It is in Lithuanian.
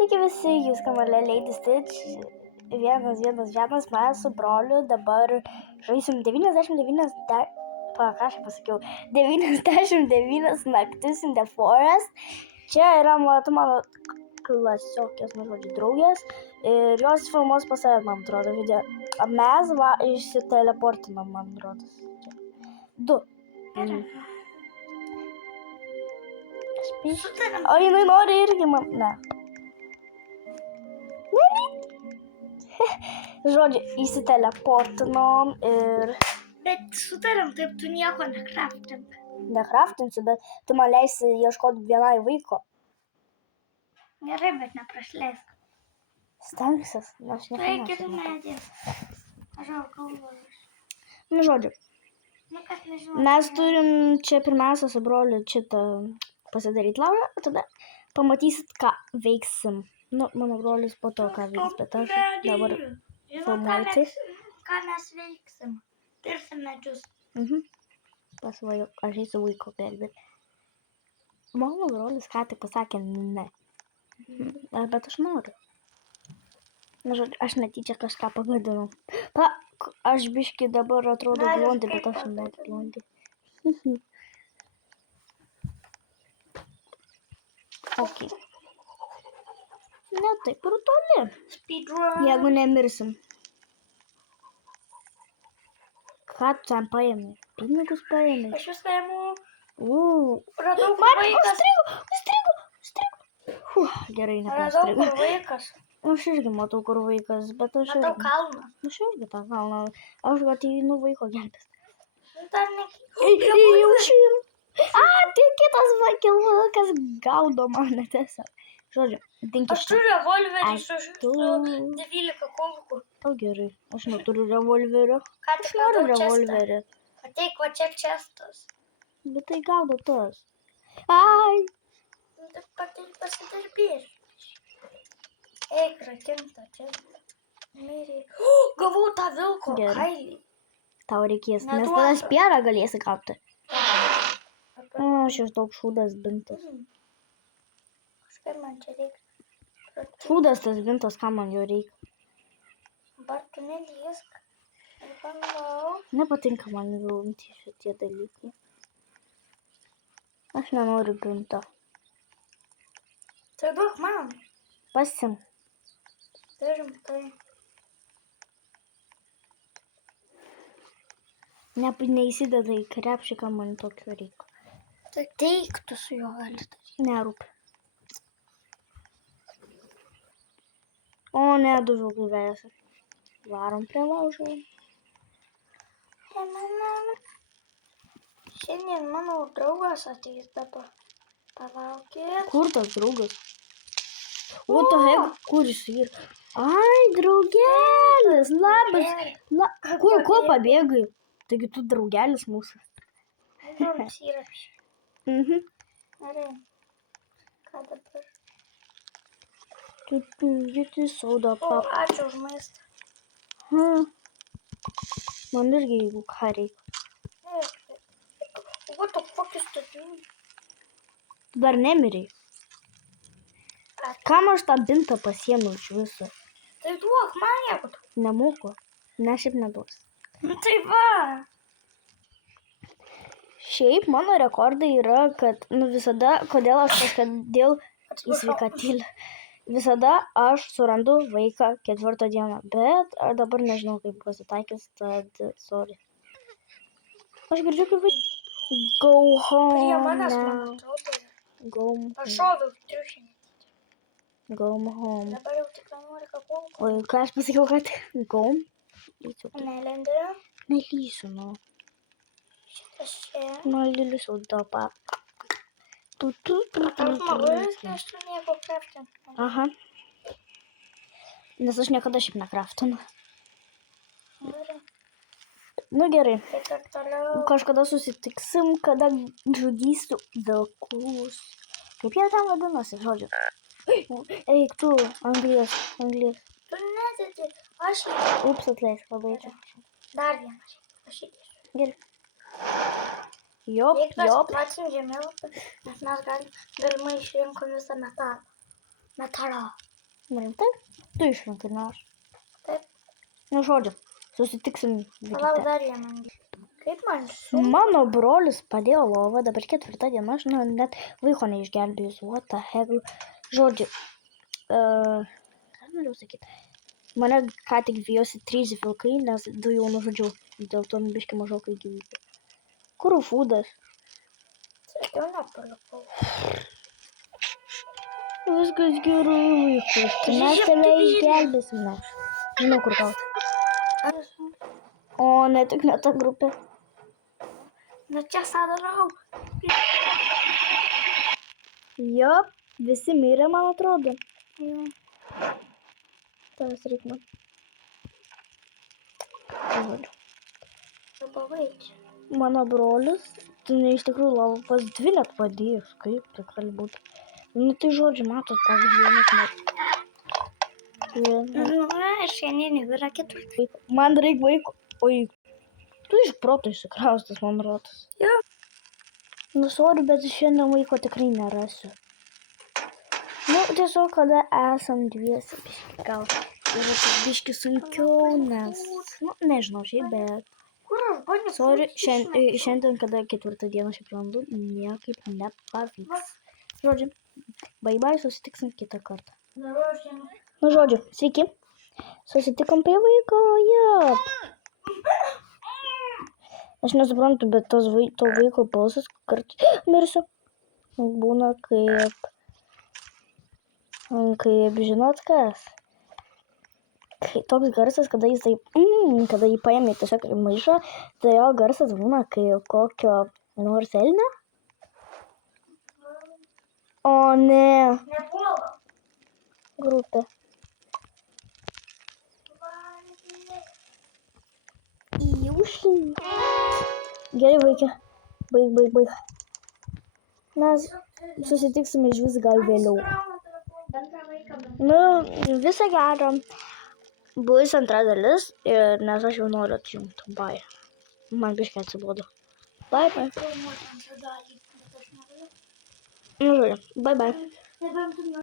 Sveiki visi, jūs kamalė Lady Stitch 111, mes su broliu dabar žaisim 99 naktis in the forest. Čia yra mano klasiokės, draugės ir jos filmuos pas save, man atrodo, video. Mes išsiteleportinam, man atrodo. 2. O jinai nori irgi man, ne. Žodžiu, įsiteleportinom ir... Bet sutariam, taip tu nieko nekraftink. Nekraftinsiu, bet tu man leisi ieškoti vienai vaiko. Gerai, bet neprašleisk. Stengsis, aš Tu eik ir medės. Aš jau kalbos. Nu, žodžiu. Nu, kas nežinau. Mes turim čia pirmiausia su broliu šitą pasidaryti laurą, o tada pamatysit, ką veiksim. Nu, mano brolis po to, ką veiks, bet aš dabar filmuoti. Ką mes veiksim? Pirsim medžius. Pasvajo, aš eisiu vaiko gelbėti. Mano brolis ką tik pasakė ne. Bet aš noriu. Nu, žodžiu, aš netyčia kažką pagadinau. Aš biški dabar atrodo blondė, bet aš ne blondė. Ok. Ne taip ir toli. Speedrun. Jeigu nemirsim. Ką tu ten paėmė? Pinigus paėmė? Aš jūs paimu. Radau, kur vaikas. Užstrigo. Gerai, Radau, nepastrigo. kur vaikas. Aš irgi matau, kur vaikas, bet aš Radau irgi... kalną. Aš irgi tą kalną. Aš ateinu vaiko gelbės. Dar ne... Jau šim. Tai kitas vaikas gaudo mane tiesiog. Žodžiu, dinkis Aš turiu revolverį su 12 kulkų. O gerai, aš neturiu revolverio. Ką Aš tik noriu radau čestą. revolverį. Ateik, va čia čestas. Bet tai gaudo tas. Ai! Pateik pasidarbėti. Eik, rakink tą čestą. Miriai. Gavau tą vilko Gerai. kailį. Tau reikės, nes Neduosiu. tada spierą galėsi gauti. Aš iš daug šūdas bintas. Kažkaip man čia reikia. Šūdas tas bintas, ką man jo reikia. Dabar tu neliesk. Ir bandau. Nepatinka man vilunti šitie dalykai. Aš nenoriu binto. Tai duok man. Pasim. Tai rimtai. Neįsideda į krepšiką, man tokio reikia. Tai teik tu su juo gali daryti. Nerūpi. O ne, du vilkai vejasi. Varom prie laužo. Šiandien mano draugas ateis dabar. Palaukit. Kur tas draugas? What the heck? Kur jis yra? Ai, draugelis, labas. Ko pabėgai? Taigi tu draugelis mūsų. Draugas yra. Gerai. Ką dabar? Tu saudo pap. Ačiū už maistą. Man irgi jeigu ką reikia. What the fuck is that doing? Tu dar nemiriai. Kam aš tą bintą pasiėmiau iš viso? Tai duok man jeigu tu. Nemoku. Ne, šiaip neduos. Tai va. Šiaip mano rekordai yra, kad visada, kodėl aš kažkodėl į sveikatėlę. Visada aš surandu vaiką 4 dieną, bet aš dabar nežinau, kaip pasitaikys, tad sorry. Aš girdžiu, kaip vaikas. Go home. Prie manęs, man atrodo. Go home. Aš šoviau triušinį. Go home. Dabar jau tik 11 kulkų. Oi, ką aš pasakiau, kad go home? Nelendė. Nelysiu, nu. Šitas čia. Nelysiu dabar. Tau smagulis, nes tu nieko kraftint. Aha. Nes aš niekada šiaip nekraftinu. Gerai. Nu gerai. Tai kaip toliau. Kažkada susitiksim, kada žudysiu vilkus. Kaip jie ten vadinasi, žodžiu. Eik tu, anglies. Tu nedėdi. Aš Ups, atleisk, labai čia. dar vienas. Aš įdėsiu. Gerai. Jop. Prasim žemėlapį, nes mes galimai išrinkom visą metalą. Rimtai? Tu išrinkai, ne aš. Taip. Nu, žodžiu, susitiksim Palauk ryte. dar vieną. Kaip man sunku. Mano brolis padėjo lovą, dabar 4 diena, aš net vaiko neišgelbėjus. What the heck? Žodžiu, ką noriu sakyti? Mane ką tik vijosi 3 vilkai, nes 2 jau nužudžiau. Dėl to biški mažokai gyvybė. Kur fūdas? Sakiau, nepalikau. Viskas gerai, vaikus. Mes tave išgelbėsime. Žinau, kur gauti. O, ne tik ne ta grupė. Na čia sadarau. Jo, visi mirė, man atrodo. Jo. Tavęs reikia. Žodžiu. Pabaigsiu. Mano brolis, tu ne iš tikrųjų lovas 2 net padėjus. Kaip tai gali būti? Nu tai žodžiu, matot, pavyzdžiui, Aš šiandien yra 4. man reikia vaiko. Oi, tu iš proto išsikraustas, man rotas. Jo. Nu, sorry, bet šiandien vaiko tikrai nerasiu. Nu, tiesiog, kada esam dviesi, biški gal. Ir biški sunkiau, nes, nu, nežinau, šiaip, bet. Kur aš baniu? Sorry, šiandien, kada 4 dieną šiaip randu, niekaip nepavyks. Žodžiu, bye, susitiksim kitą kartą. Nu, žodžiu, sveiki. Susitikom prie vaiko, jop. Aš nesuprantu, bet to vaiko balsas kartais mirsiu. Būna kaip žinot kas. Toks garsas, kada jisai, kada jį paėmė tiesiog į maišą, tai jo garsas būna kaip kokio nors elnio. O ne, Nepuola. grupė. Jūšin. Gerai, vaikė. Baig. Mes susitiksime iš vis gal vėliau. Nu, visą gerą. Bus 2 dalis, nes aš jau noriu atjungti. Bye. Man biškai atsibodo. Bye. Nu, žodžiu, bye.